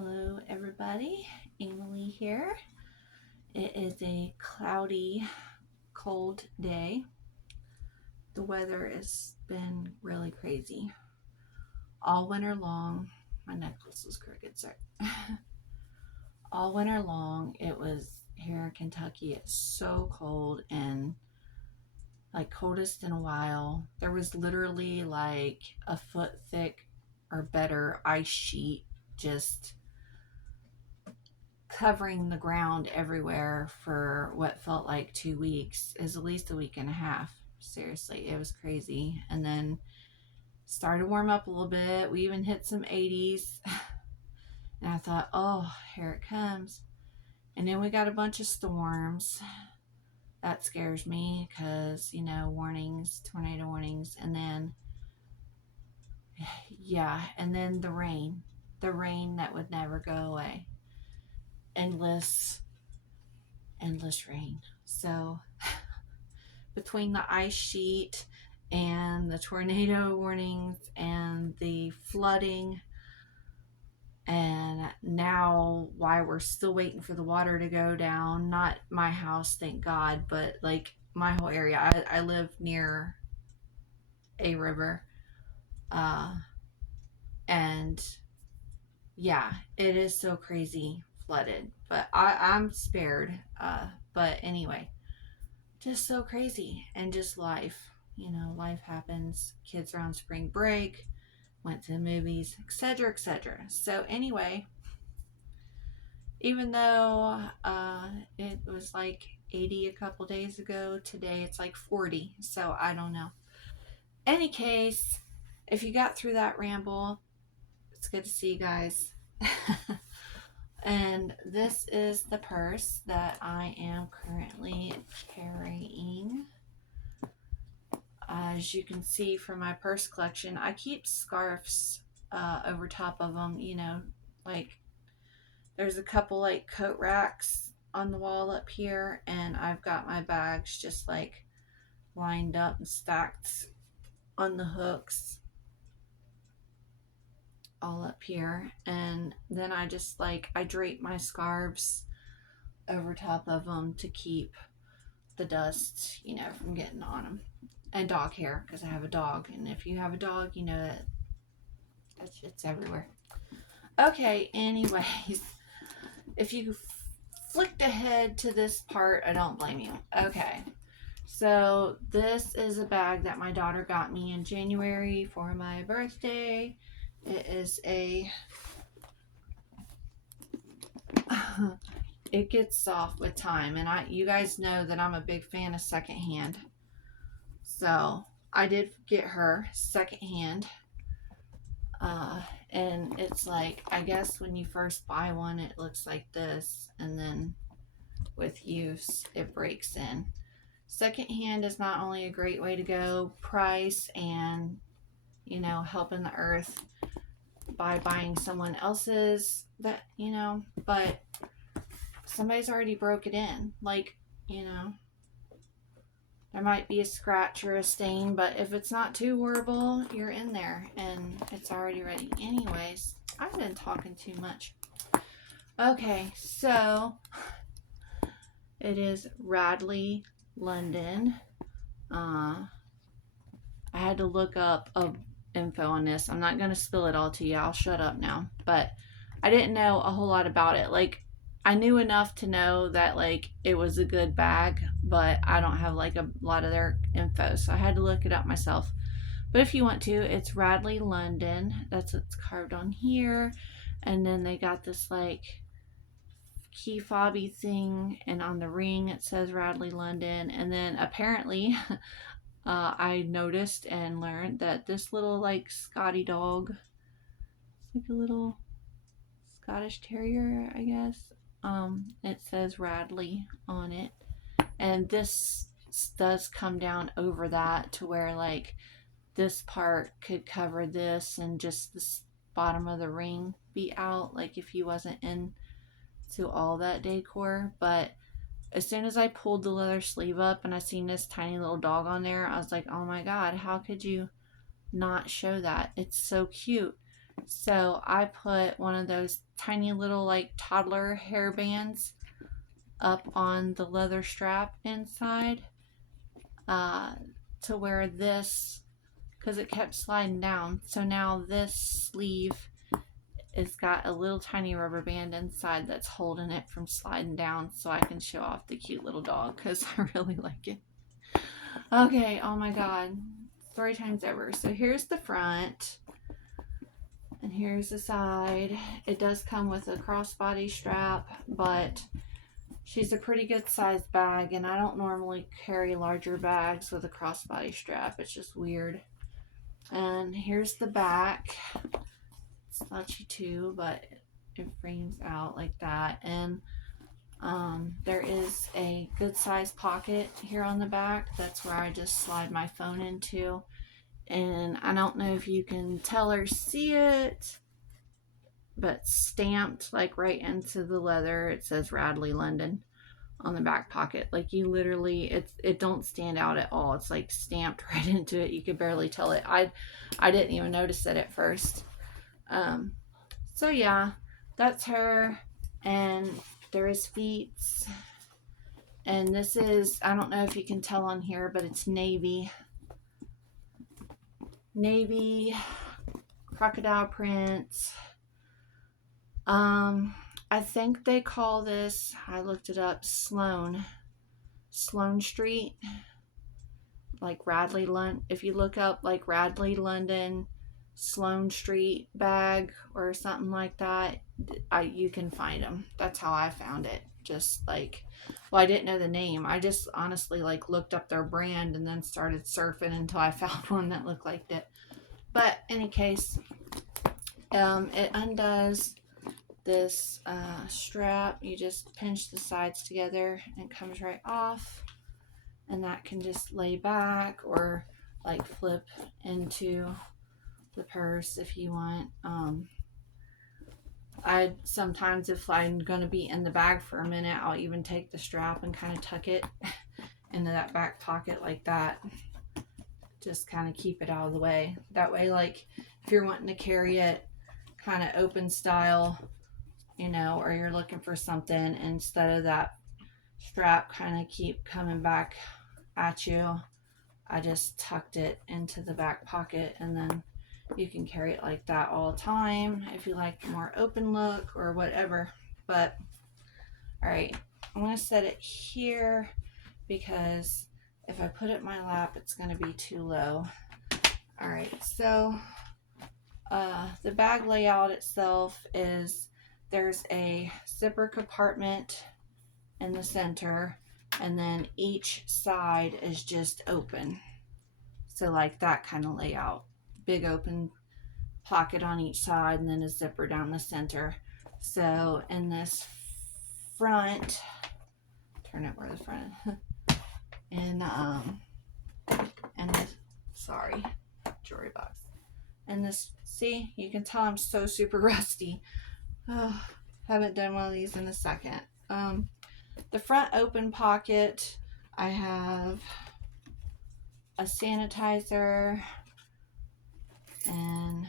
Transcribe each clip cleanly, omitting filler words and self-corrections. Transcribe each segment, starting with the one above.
Hello everybody, Emily here. It is a cloudy, cold day. The weather has been really crazy. All winter long, my necklace was crooked, sorry. All winter long, it was here in Kentucky. It's so cold and like coldest in a while. There was literally like a foot thick or better ice sheet just covering the ground everywhere for what felt like 2 weeks, is at least a week and a half. Seriously, it was crazy. And then started to warm up a little bit. We even hit some 80s. And I thought, oh, here it comes. And then we got a bunch of storms. That scares me because, warnings, tornado warnings. And then, yeah, and then the rain that would never go away. Endless rain. So between the ice sheet and the tornado warnings and the flooding, and now why we're still waiting for the water to go down, not my house, thank God, but like my whole area. I live near a river, uh and yeah, it is so crazy flooded, but I'm spared. But anyway, just so crazy. And just life, life happens. Kids are on spring break, went to the movies, etc., etc. So anyway, even though it was like 80 a couple days ago, today it's like 40, so I don't know. Any case, if you got through that ramble, it's good to see you guys. And this is the purse that I am currently carrying. As you can see from my purse collection, I keep scarves over top of them. Like there's a couple like coat racks on the wall up here, and I've got my bags just like lined up and stacked on the hooks all up here. And then I just I drape my scarves over top of them to keep the dust, from getting on them. And dog hair, because I have a dog, and if you have a dog, you know that shit's everywhere. Okay, anyways, if you flicked ahead to this part, I don't blame you. Okay, so this is a bag that my daughter got me in January for my birthday. It is it gets soft with time, and you guys know that I'm a big fan of secondhand. So I did get her secondhand. And it's like, I guess when you first buy one, it looks like this, and then with use, it breaks in. Secondhand is not only a great way to go, price and, helping the earth by buying someone else's, but somebody's already broke it in. There might be a scratch or a stain, but if it's not too horrible, you're in there and it's already ready. Anyways, I've been talking too much. Okay, so it is Radley London. I had to look up info on this. I'm not going to spill it all to you. I'll shut up now. But I didn't know a whole lot about it. I knew enough to know that it was a good bag, but I don't have a lot of their info, so I had to look it up myself. But if you want to, it's Radley London. That's what's carved on here. And then they got this key fobby thing, and on the ring it says Radley London. And then apparently I noticed and learned that this little Scotty dog, it's a little Scottish Terrier, I guess. It says Radley on it, and this does come down over that to where this part could cover this, and just the bottom of the ring be out, if you wasn't into all that decor. But as soon as I pulled the leather sleeve up and I seen this tiny little dog on there, I was like, oh my god, how could you not show that? It's so cute. So I put one of those tiny little like toddler hair bands up on the leather strap inside, uh, to where this, because it kept sliding down. So now this sleeve it's got a little tiny rubber band inside that's holding it from sliding down, so I can show off the cute little dog because I really like it. Okay, oh my god, 3 times over. So here's the front and here's the side. It does come with a crossbody strap, but she's a pretty good sized bag, and I don't normally carry larger bags with a crossbody strap. It's just weird. And here's the back. Slouchy too, but it frames out like that. And there is a good sized pocket here on the back. That's where I just slide my phone into. And I don't know if you can tell or see it, but stamped like right into the leather, it says Radley London on the back pocket. Like you literally, it don't stand out at all. It's like stamped right into it. You could barely tell it. I didn't even notice it at first. So yeah, that's her. And there is feet. And this is, I don't know if you can tell on here, but it's navy crocodile print. I think they call this, I looked it up, Sloan Street, like Radley London. If you look up like Radley London Sloan Street bag or something like that, you can find them. That's how I found it. Just like, well, I didn't know the name. I just honestly like looked up their brand and then started surfing until I found one that looked like it. But in any case, it undoes this strap. You just pinch the sides together and it comes right off, and that can just lay back or like flip into the purse if you want. I sometimes, if I'm going to be in the bag for a minute, I'll even take the strap and kind of tuck it into that back pocket like that. Just kind of keep it out of the way. That way, like if you're wanting to carry it kind of open style, you know, or you're looking for something, instead of that strap kind of keep coming back at you, I just tucked it into the back pocket, and then you can carry it like that all the time if you like the more open look or whatever. But all right, I'm going to set it here because if I put it in my lap, it's going to be too low. All right, so the bag layout itself is, there's a zipper compartment in the center, and then each side is just open. So like that kind of layout. Big open pocket on each side and then a zipper down the center. So in this front, turn it where the front and this, sorry, jewelry box. And this, see, you can tell I'm so super rusty. Oh, haven't done one of these in a second. The front open pocket, I have a sanitizer and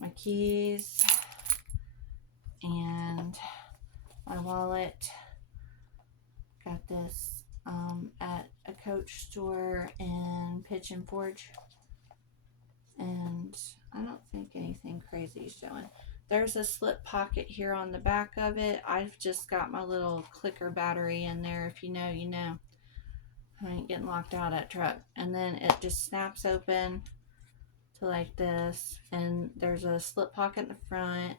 my keys and my wallet. Got this at a Coach store in Pigeon Forge, and I don't think anything crazy is showing. There's a slip pocket here on the back of it. I've just got my little clicker battery in there. If you know, you know. I ain't getting locked out of that truck. And then it just snaps open to like this, and there's a slip pocket in the front.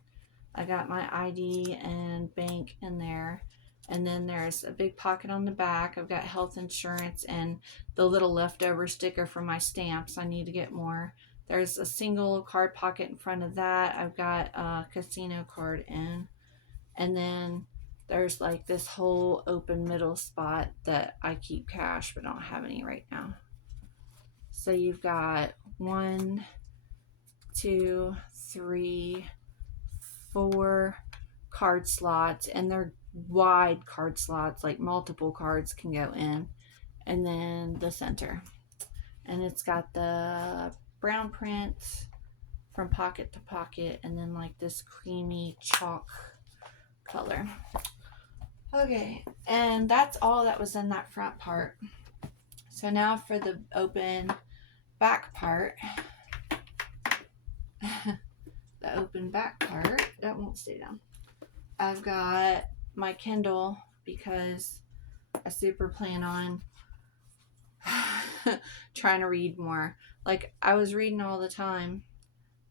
I got my ID and bank in there, and then there's a big pocket on the back. I've got health insurance and the little leftover sticker from my stamps. I need to get more. There's a single card pocket in front of that. I've got a casino card in, and then there's like this whole open middle spot that I keep cash but don't have any right now. So you've got 1, 2, 3, 4 card slots, and they're wide card slots, like multiple cards can go in, and then the center, and it's got the brown print from pocket to pocket, and then like this creamy chalk color. Okay, and that's all that was in that front part. So now for the open back part. The open back part, that won't stay down. I've got my Kindle because I super plan on trying to read more. Like, I was reading all the time.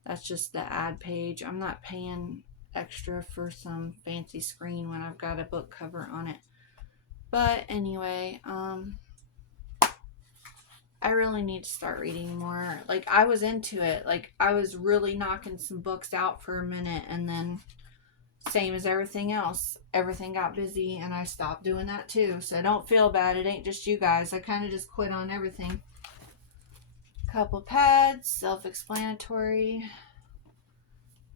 That's just the ad page. I'm not paying extra for some fancy screen when I've got a book cover on it. But anyway, I really need to start reading more. Like, I was into it. Like, I was really knocking some books out for a minute, and then same as everything else, everything got busy and I stopped doing that too. So don't feel bad. It ain't just you guys. I kind of just quit on everything. Couple pads, self-explanatory.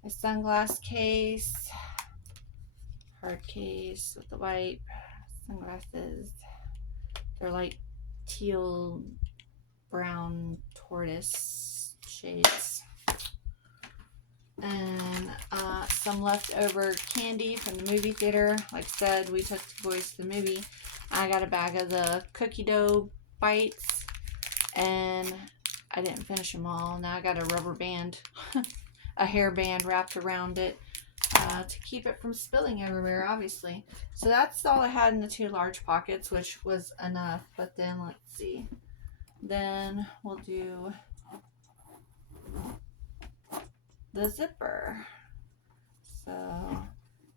A sunglass case. Hard case with the wipe. Sunglasses. They're like teal brown tortoise shades. And some leftover candy from the movie theater. Like I said, we took the boys to the movie. I got a bag of the cookie dough bites, and I didn't finish them all. Now I got a rubber band, a hair band wrapped around it to keep it from spilling everywhere, obviously. So that's all I had in the 2 large pockets, which was enough. But then let's see. Then we'll do the zipper. So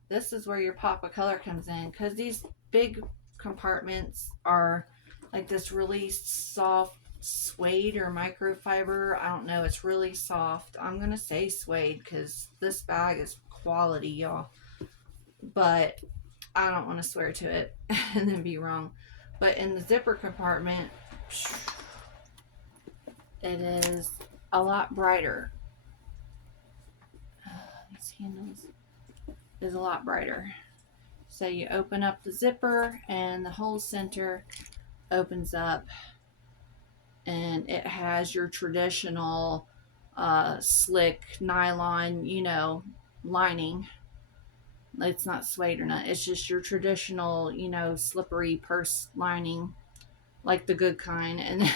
this is where your pop of color comes in, because these big compartments are like this really soft suede or microfiber. I don't know, it's really soft. I'm gonna say suede because this bag is quality, y'all, but I don't want to swear to it and then be wrong. But in the zipper compartment, it is a lot brighter. These handles is a lot brighter. So you open up the zipper and the whole center opens up, and it has your traditional slick nylon, lining. It's not suede or not. It's just your traditional, slippery purse lining, like the good kind. And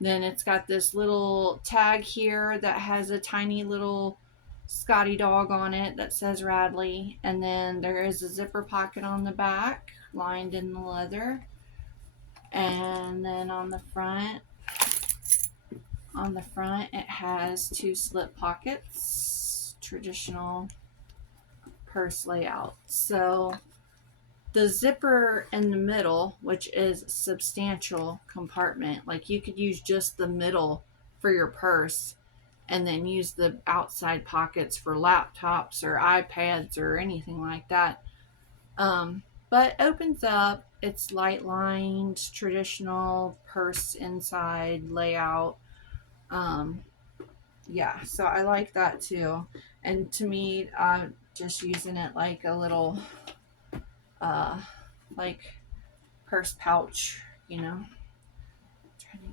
then it's got this little tag here that has a tiny little Scotty dog on it that says Radley. And then there is a zipper pocket on the back lined in the leather. And then on the front it has 2 slip pockets, traditional purse layout. So the zipper in the middle, which is substantial compartment, like you could use just the middle for your purse and then use the outside pockets for laptops or iPads or anything like that. But opens up. It's light lined, traditional purse inside layout. Yeah, so I like that too. And to me, just using it like a little like purse pouch, trying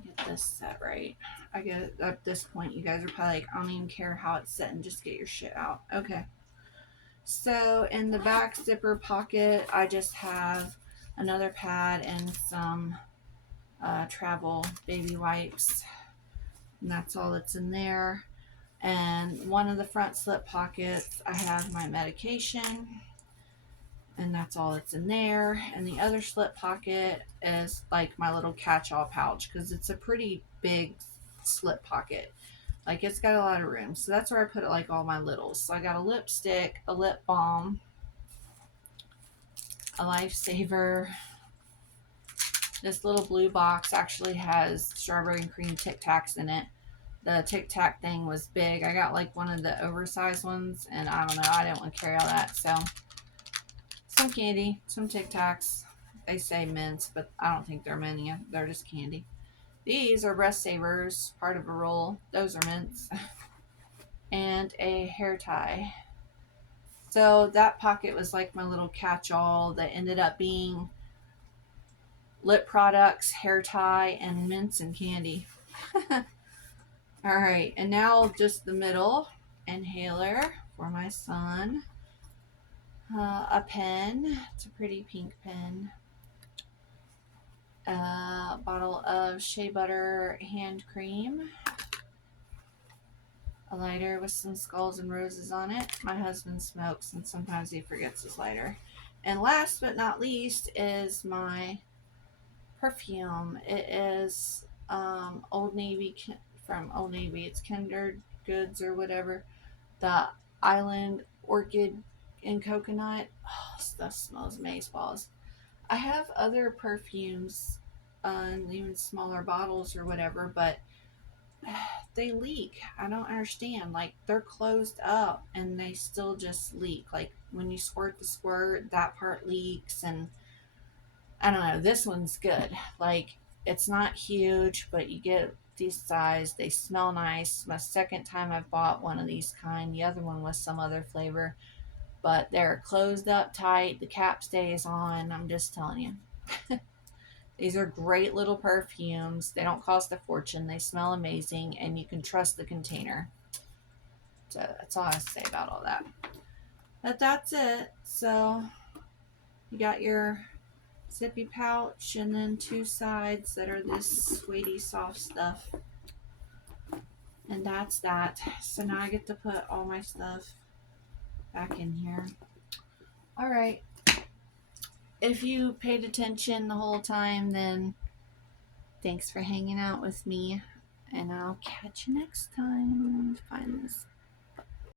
to get this set right. I get at this point, you guys are probably like, I don't even care how it's set, and just get your shit out. Okay. So in the back zipper pocket, I just have another pad and some travel baby wipes, and that's all that's in there. And one of the front slip pockets, I have my medication, and that's all that's in there. And the other slip pocket is like my little catch-all pouch, because it's a pretty big slip pocket. Like, it's got a lot of room. So that's where I put like all my littles. So I got a lipstick, a lip balm, a lifesaver. This little blue box actually has strawberry and cream Tic Tacs in it. The Tic Tac thing was big. I got like one of the oversized ones, and I don't know, I didn't want to carry all that. So some candy, some Tic Tacs. They say mints, but I don't think they're many. They're just candy. These are breast savers, part of a roll. Those are mints. And a hair tie. So that pocket was like my little catch-all that ended up being lip products, hair tie, and mints and candy. All right, and now just the middle. inhaler for my son, a pen, it's a pretty pink pen, a bottle of shea butter hand cream, a lighter with some skulls and roses on it. My husband smokes and sometimes he forgets his lighter. And last but not least is my perfume. It is Old Navy, from Old Navy. It's Kinder Goods or whatever. The Island Orchid and Coconut. Oh, stuff smells amazeballs. I have other perfumes in even smaller bottles or whatever, but they leak. I don't understand. Like, they're closed up and they still just leak. Like, when you squirt the squirt, that part leaks. And I don't know. This one's good. Like, it's not huge, but you get decent size. They smell nice. My second time I've bought one of these kind. The other one was some other flavor, but they're closed up tight. The cap stays on. I'm just telling you. These are great little perfumes. They don't cost a fortune. They smell amazing, and you can trust the container. So that's all I have to say about all that. But that's it. So you got your zippy pouch and then two sides that are this sweetie soft stuff. And that's that. So now I get to put all my stuff back in here. All right. If you paid attention the whole time, then thanks for hanging out with me. And I'll catch you next time. Find this